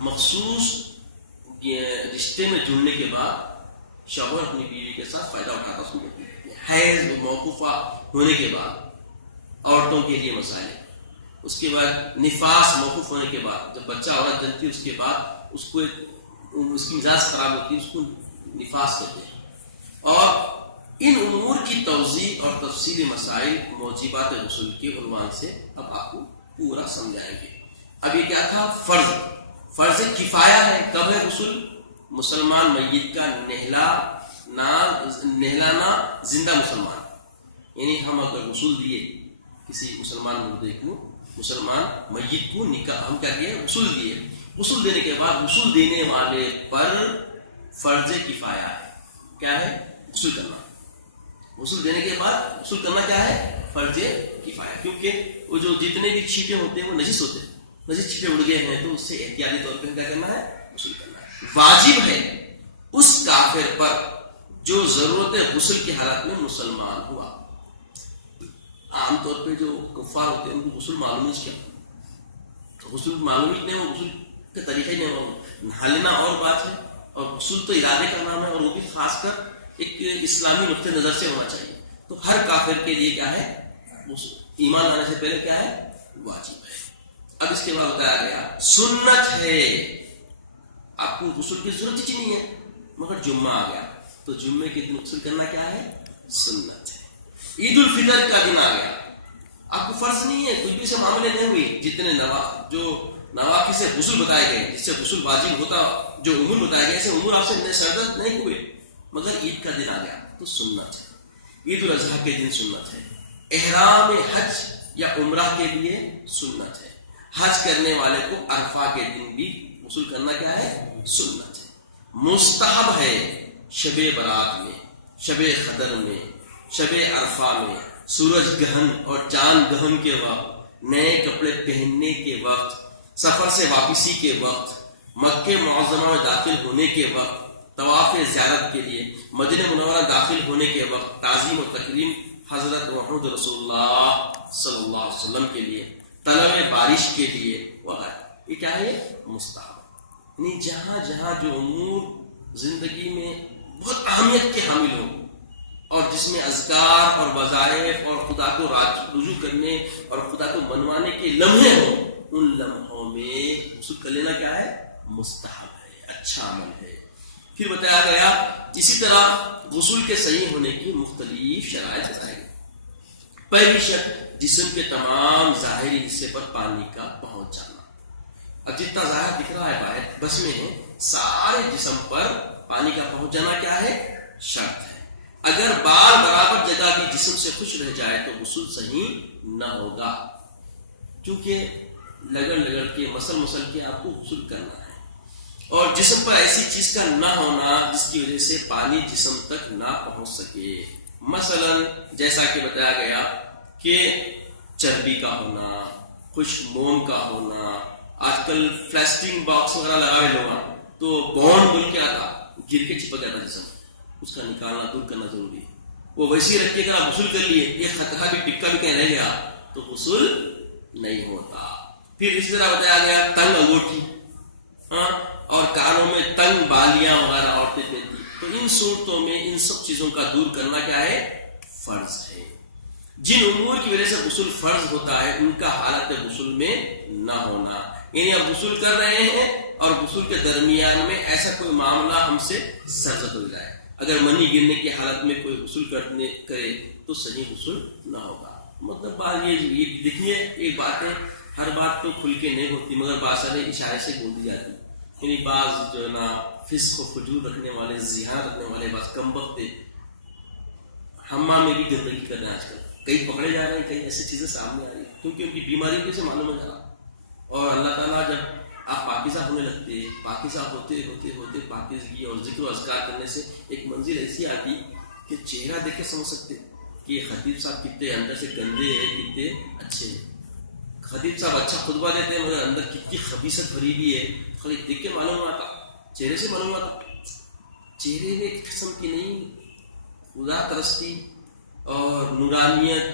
مخصوص رشتے میں جڑنے کے بعد شوہر اپنی بیوی کے ساتھ فائدہ اٹھاتا اس کو حیض موقوفہ ہونے کے بعد عورتوں کے لیے مسائل، اس کے بعد نفاس موقوف ہونے کے بعد جب بچہ عورت جنتی ہے اس کے بعد اس کو اس کی مزاج خراب ہوتی ہے، اس کو نفاس کہتے ہیں. اور ان امور کی توضیح اور تفصیلی مسائل موجبات غسل کے عنوان سے اب آپ کو پورا سمجھائیں گے. اب یہ کیا تھا؟ فرض کفایہ ہے. کب ہے غسل؟ مسلمان میت کا نہلانا زندہ مسلمان، یعنی ہم اگر غسل دیے کسی مسلمان مردے کو، مسلمان میت کو نکاح ہم کیا کیے؟ غسل دیے. غسل دینے کے بعد غسل دینے والے پر فرض کفایہ ہے. کیا ہے؟ غسل کرنا. غسل دینے کے بعد غسل کرنا کیا ہے؟ فرض کفایہ. کیونکہ وہ جو جتنے بھی چھینٹے ہوتے ہیں وہ نجس ہوتے ہیں، نجس چھینٹے اڑ گئے ہیں تو اس سے احتیاطی طور پر کیا کرنا ہے؟ غسل کرنا ہے. واجب ہے اس کافر پر جو ضرورت غسل کی حالت میں مسلمان ہوا. عام طور پہ جو کفار ہوتے ہیں ان کو غسل معلوم نہیں، کیا غسل معلوم ہی نہیں، وہ غسل کا طریقہ ہی نہیں معلوم. نہا لینا اور بات ہے، اور غسل تو ارادے کا نام ہے، اور وہ بھی خاص کر ایک اسلامی نقطۂ نظر سے ہونا چاہیے. تو ہر کافر کے لیے کیا ہے؟ ایمان لانے سے پہلے کیا ہے؟ واجب ہے. اب اس کے بعد بتایا گیا سنت ہے. آپ کو غسل کی ضرورت ہی نہیں ہے، مگر جمعہ آ گیا تو جمعے کے دن غسل کرنا کیا ہے؟ سنت ہے. عید الفطر کا دن آ گیا، آپ کو فرض نہیں ہے، کچھ بھی سے معاملے نہیں ہوئے. جتنے نواقی سے غسل بتائے گئے جس سے غسل واجب ہوتا، جو امور بتائے گئے ایسے امور آپ سے سرزد نہیں ہوئے، مگر عید کا دن آ گیا تو سنت ہے. عید الاضحیٰ کے دن سنت ہے. احرام حج یا عمرہ کے لیے سنت ہے. حج کرنے والے کو عرفہ کے دن بھی غسل کرنا کیا ہے؟ سنت ہے. مستحب ہے شب برات میں، شب قدر میں، شب عرفہ میں، سورج گہن اور چاند گہن کے وقت، نئے کپڑے پہننے کے وقت، سفر سے واپسی کے وقت، مکہ معظمہ میں داخل ہونے کے وقت، طواف زیارت کے لیے، مدینہ منورہ داخل ہونے کے وقت، تعظیم و تکریم حضرت محمد رسول اللہ صلی اللہ علیہ وسلم کے لیے، طلب بارش کے لیے وغیرہ. یہ کیا ہے؟ مستحب. یعنی جہاں جہاں جو امور زندگی میں بہت اہمیت کے حامل ہوں اور جس میں اذکار اور وظائف اور خدا کو رجوع کرنے اور خدا کو منوانے کے لمحے ہوں، ان لمحوں میں غسل کر لینا کیا ہے؟ مستحب ہے، اچھا عمل ہے. پھر بتایا گیا اسی طرح غسل کے صحیح ہونے کی مختلف شرائط بتائی گئی. پہلی شرط جسم کے تمام ظاہری حصے پر پانی کا پہنچ جانا. اب جتنا ظاہر دکھ رہا ہے باہر بس میں ہے، سارے جسم پر پانی کا پہنچ جانا کیا ہے؟ شرط ہے. اگر بال برابر جگہ بھی جسم سے خوش رہ جائے تو غسل صحیح نہ ہوگا، کیونکہ لگڑ کے مسل کے آپ کو غسل کرنا ہے. اور جسم پر ایسی چیز کا نہ ہونا جس کی وجہ سے پانی جسم تک نہ پہنچ سکے. مثلا جیسا کہ بتایا گیا کہ چربی کا ہونا، خشک موم کا ہونا. آج کل فلاسٹنگ باکس وغیرہ لگائے لوگ تو بون بول کے آتا، گر کے چپک جاتا جسم، اس کا نکالنا دور کرنا ضروری ہے. وہ ویسے ہی رکھ کے اگر آپ غسل کر لیے، یہ خطرہ بھی ٹکا بھی کہیں رہ گیا تو غسل نہیں ہوتا. پھر اسی طرح بتایا گیا تنگ انگوٹھی اور کانوں میں تنگ بالیاں وغیرہ عورتیں پہنتی. تو ان صورتوں میں ان سب چیزوں کا دور کرنا کیا ہے؟ فرض ہے. جن امور کی وجہ سے غسل فرض ہوتا ہے ان کا حالت غسل میں نہ ہونا، یعنی آپ غسل کر رہے ہیں اور غسل کے درمیان میں ایسا کوئی معاملہ ہم سے سرزد ہو جائے. اگر منی گرنے کی حالت میں کوئی غسل کرے تو صحیح غسل نہ ہوگا. مطلب بات یہ دیکھیے، ایک بات ہے، ہر بات تو کھل کے نہیں ہوتی مگر بعض سارے اشارے سے بول دی جاتی. یعنی بعض جو ہے نا فسق و فجور رکھنے والے، ذہان رکھنے والے، بعض کم وقت حمام میں بھی گندگی کر رہے ہیں. آج کل کئی پکڑے جا رہے ہیں، کئی ایسی چیزیں سامنے آ رہی ہیں کیونکہ ان کی بیماری سے معلوم ہو جا رہا. اور اللہ تعالیٰ جب آپ پاکیزہ ہونے لگتے، پاکیزہ ہوتے ہوتے ہوتے پاکیزگی اور ذکر و اذکار کرنے سے ایک منزل ایسی آتی کہ چہرہ دیکھ کے سمجھ سکتے کہ یہ خطیب صاحب کتنے اندر سے گندے ہیں، کتنے اچھے ہیں. خطیب صاحب اچھا خطبہ دیتے ہیں مگر اندر کتنی خبیثت بھری ہوئی ہے، خالی دیکھ کے معلوم آتا، چہرے سے معلوم آتا. چہرے میں ایک قسم کی نہیں خدا پرستی اور نورانیت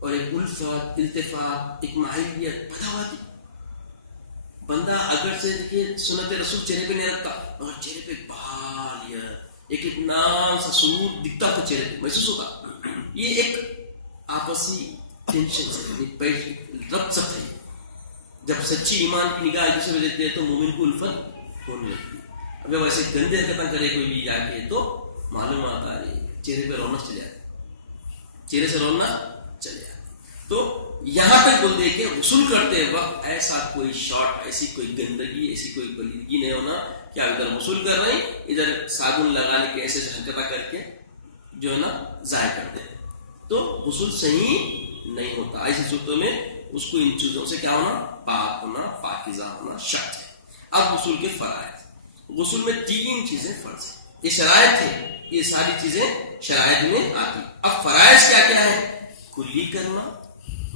اور ایک الفت، التفات، ایک ماہیت پیدا ہوتی. بندہ اگر سے دیکھیے سنت رسول چہرے پہ نہیں رکھتا مگر چہرے پہ بال یا ایک اطمینان سا سرور دکھتا تو چہرے پہ محسوس ہوتا. یہ ایک آپسی ٹینشن سے ربط سب ہے. جب سچی ایمان کی نگاہ دوسرے پہ دیتے ہیں تو مومن کو الفت ہونے لگتی ہے. اگر ویسے گندے حرکتیں کرے کوئی بھی جا کے تو معلوم آتا ہے چہرے پہ رونق چلے آتی, چہرے سے رونق چلے آتی. تو یہاں تک بول دے کہ غسل کرتے وقت ایسا کوئی شارٹ, ایسی کوئی گندگی, ایسی کوئی پلیدگی نہیں ہونا کہ آپ ادھر غسل کر رہے ہیں ادھر صابن لگانے کے ایسے حرکتیں کر کے جو ہے نا ضائع کر دیں تو غسل صحیح نہیں ہوتا. ایسی صورتوں میں اس کو ان چیزوں سے کیا ہونا, پاک ہونا, پاکیزہ ہونا شرط ہے. اب غسل کے فرائض, غسل میں 3 چیزیں فرض ہیں. یہ شرائط ہے, یہ ساری چیزیں شرائط میں آتی. اب فرائض کیا کیا ہے؟ کلی کرنا,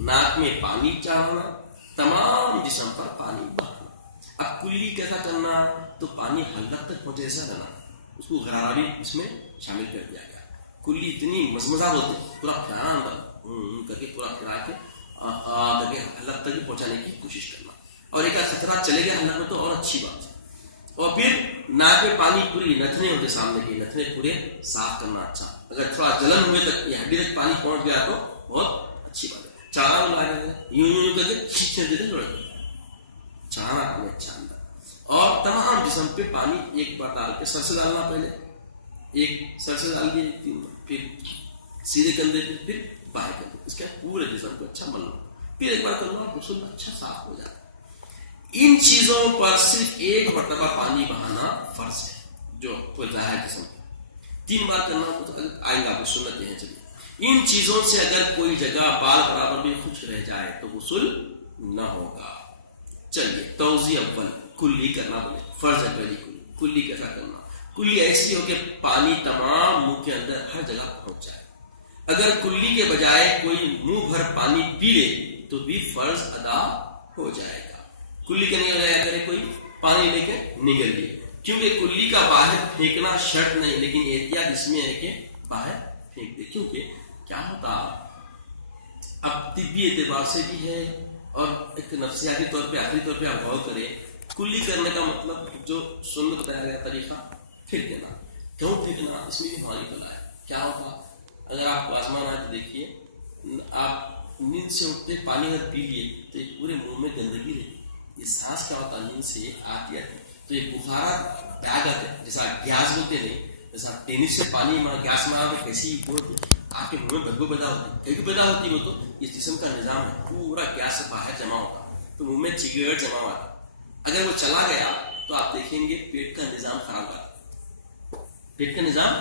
ناک میں پانی چڑھانا, تمام جسم پر پانی بہانا. اب کلی کیسا کرنا؟ تو پانی حلق تک پہنچے ایسا رہنا, اس کو غرارہ بھی اس میں شامل کر دیا گیا. کلی اتنی مزمزہ ہوتی پورا پھیران کر کے پورا پھیرا کے حلق تک پہنچانے کی کوشش کرنا. اور ایک خطرہ چلے گیا حلق میں تو اور اچھی بات ہے. اور پھر ناک میں پانی پوری نتنے ہوتے سامنے کے نتنے پورے صاف کرنا. اچھا اگر تھوڑا جلن ہوئے تک یہ ہڈی تک پانی پہنچ گیا تو بہت اچھی بات ہے. چڑھانا لا رہے یوں کر کے کھینچنے دیتے لڑکے چڑھانا اپنے اچھا اندر. اور تمام جسم پہ پانی ایک بار ڈال کے سر سے ڈالنا, پہلے ایک سر سے ڈال کے پھر سیدھے کندھے پہ پھر باہر کندھے, اس کے پورے جسم کو اچھا ملنا, پھر ایک بار کرنا غسل اچھا صاف ہو جاتا. ان چیزوں پر صرف ایک مرتبہ پانی بہانا فرض ہے جو کوئی ظاہر جسم پہ. 3 بار کرنا آئیں گا آپ سنت ہے. چلیے ان چیزوں سے اگر کوئی جگہ بال برابر بھی خشک رہ جائے تو غسل نہ ہوگا. چلیے توضیح اول, کلی کرنا بولے فرض ہے. پہلی کلی کیسا کرنا؟ کلی ایسی ہو کہ پانی تمام منہ کے اندر ہر جگہ پہنچ جائے. اگر کلی کے بجائے کوئی منہ بھر پانی پی لے تو بھی فرض ادا ہو جائے گا. کلی کا نہیں ہو جائے کرے کوئی پانی لے کے نگل لیے, کیونکہ کلی کا باہر پھینکنا شرط نہیں, لیکن احتیاط اس میں ہے کہ باہر پھینک دے. کیونکہ کیا ہوتا اب طبی اعتبار سے بھی ہے اور ایک نفسیاتی طور پہ آخری طور پہ آپ غور کریں. کلی کرنے کا مطلب جو سنت بتایا گیا طریقہ پھینک دینا. کیوں پھینکنا؟ اس میں بھی ہماری بلا ہے. کیا ہوتا اگر آپ کو آزمان آج دیکھیے, آپ نیند سے اٹھتے پانی اگر پی لیے تو پورے منہ میں گندگی رہی. یہ سانس کیا ہوتا نیند سے آتی ہے تو یہ بخارا بیگ آتے جیسا گیس بولتے نہیں, جیسا ٹینس سے پانی گیس میں آتے کیسی آپ کے منہ میں بدبو پیدا ہوتی. کہیں پیدا ہوتی وہ تو اس جسم کا نظام ہے, پورا گیس سے باہر جمع ہوتا تو منہ میں سگریٹ جمع ہوتا. اگر وہ چلا گیا تو آپ دیکھیں گے پیٹ کا نظام خراب ہوتا, پیٹ کا نظام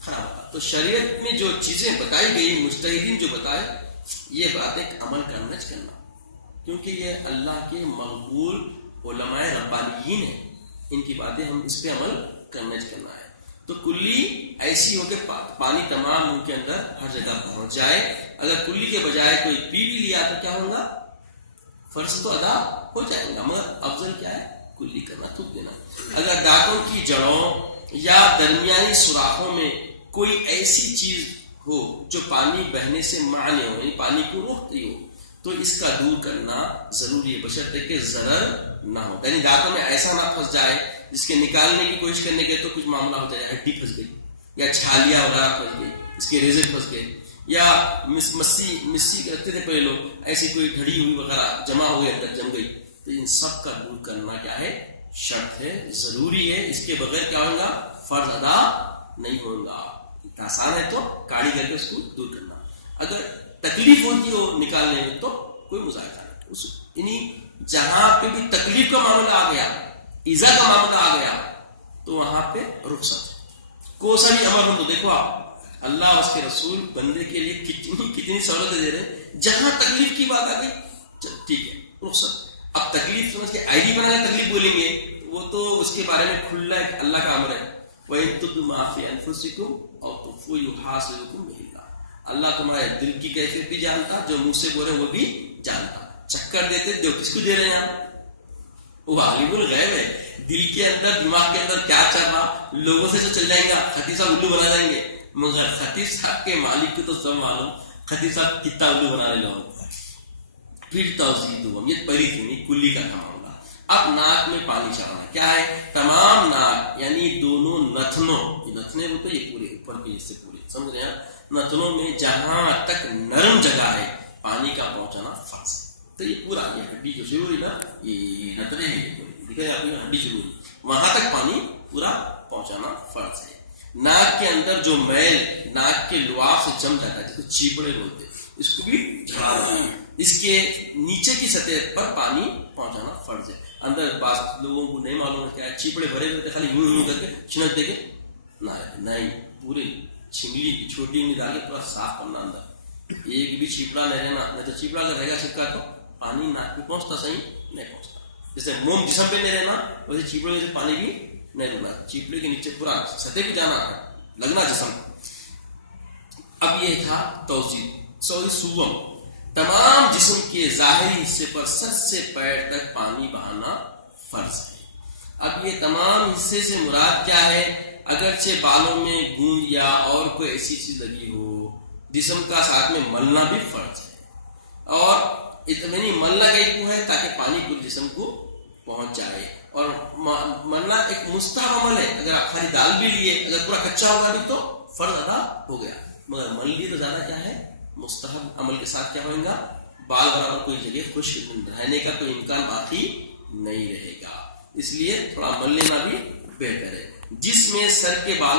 خراب ہوتا. تو شریعت میں جو چیزیں بتائی گئی, مجتہدین جو بتائے, یہ باتیں عمل کرنا کرنا, کیونکہ یہ اللہ کے مقبول علماء ربانیین ہیں, ان کی باتیں ہم اس پہ عمل کرنا ہے. تو کلی ایسی ہو کہ پانی تمام منہ کے اندر ہر جگہ پہنچ جائے. اگر کلی کے بجائے کوئی پی بھی لیا تو کیا ہوگا؟ فرض تو ادا ہو جائے گا, مگر افضل کیا ہے؟ کلی کرنا, تھوک دینا. اگر دانتوں کی جڑوں یا درمیانی سوراخوں میں کوئی ایسی چیز ہو جو پانی بہنے سے مانع ہو, یعنی پانی کو روکتی ہو, تو اس کا دور کرنا ضروری ہے, بشرطے کہ ضرر نہ ہو. یعنی دانتوں میں ایسا نہ پھنس جائے جس کے نکالنے کی کوشش کرنے کے تو کچھ معاملہ ہو جائے, ہڈی پھنس گئی یا چھالیاں وغیرہ پھنس گئی, اس کے ریزے پھنس گئے, یا مسی کرتے تھے پہلے لوگ, ایسی کوئی گھڑی ہوئی وغیرہ جمع ہو گئی اندر جم گئی, تو ان سب کا دور کرنا کیا ہے؟ شرط ہے, ضروری ہے. اس کے بغیر کیا ہوگا؟ فرض ادا نہیں ہوگا. آسان ہے تو کاڑی کر کے اس کو دور کرنا. اگر تکلیف ہوتی ہو نکالنے میں تو کوئی مذاکرہ نہیں. یعنی جہاں پہ بھی تکلیف کا معاملہ آ گیا, ایزا کا معاملہ آ گیا, تو وہاں پہ رخصت. کوئی سا بھی امر ہو تو دیکھو آپ اللہ اس کے رسول بندے کے لیے کتنی سہولتیں دے رہے ہیں. جہاں تکلیف کی بات آ گئی ٹھیک ہے رخصت. اب تکلیف سمجھ کے آئی ڈی بنا کے تکلیف بولیں گے وہ تو اس کے بارے میں کھلا ہے, اللہ کا امر ہے. وَإِن تُبْدُوا مَا فِي أَنفُسِكُمْ أَوْ تُخْفُوهُ يُحَاسِبْكُم بِهِ اللَّهُ. اللہ تمہارے دل کی کیفیت بھی جانتا, جو منہ سے بول رہے وہ بھی جانتا. چکر دیتے دیو کس کو دے رہے ہیں آپ؟ وہ عالم الغیب ہے. دل کے اندر دماغ کے اندر کیا چل رہا لوگوں سے جو چل جائیں گا, خطیب صاحب الو بنا دیں گے, مگر خطیب صاحب کے مالک کو تو سب معلوم خطیب صاحب کتنا الو بنا رہے لوگوں. پھر توضیح دوں, یہ پہلی تھی کلی کا معاملہ. اب ناک میں پانی چڑھانا کیا ہے؟ تمام ناک یعنی دونوں نتنوں، یہ نتنے وہ تو یہ پورے اوپر کے حصے پورے سمجھ رہے ہیں، نتنوں میں جہاں تک نرم جگہ ہے پانی کا پہنچانا فرض ہے. تو یہ پورا یہ ہڈی جو شروع ہوئی نا، یہ نتنے ہیں، دیکھیں آپ کو ہڈی شروع ہوئی، وہاں تک پانی پورا پہنچانا فرض ہے. ناک کے اندر جو میل ناک کے لعاب سے جم جاتا ہے جس کو چیپڑے بولتے ہیں، اس کو بھی جھاڑنا ہے. اس کے نیچے کی سطح پر پانی پہنچانا فرض ہے. اندر بعض لوگوں کو نہیں معلوم ہے کیا ہے، چیپڑے بھرے ہوئے خالی یوں کر کے چھنک دے کے نہیں، پورے چھنگلی کی چھوٹی انگلی ڈال کے پورا صاف کرنا اندر، ایک بھی چیپڑا نہیں رہنا. نہیں تو چیپڑا اگر رہے گا چھپکا تو پانی ناک میں پہنچتا صحیح نہیں پہنچتا. جیسے موم جسم پہ نہیں رہنا ویسے چیپڑے میں سے پانی بھی نہیں رہنا، چیپڑے کے نیچے پورا سطح بھی جانا ہے، لگنا جسم. اب یہ تھا سوم، تمام جسم کے ظاہری حصے پر سر سے پیر تک پانی بہانا فرض ہے. اب یہ تمام حصے سے مراد کیا ہے؟ اگرچہ بالوں میں گوند یا اور کوئی ایسی چیز لگی ہو، جسم کا ساتھ میں ملنا بھی فرض ہے. اور اتنی ملنا کا ایک ہے تاکہ پانی پورے جسم کو پہنچ جائے. اور ملنا ایک مستحب عمل ہے، اگر آپ خالی دال بھی لیے اگر پورا کچا ہوگا بھی تو فرض ادا ہو گیا، مگر مل لیے تو زیادہ کیا ہے مستحب عمل کے ساتھ کیا ہوگا، بال برابر کوئی جگہ خشک رہنے کا کوئی امکان باقی نہیں رہے گا، اس لیے تھوڑا مل لینا بھی بہتر ہے. جس میں سر کے بال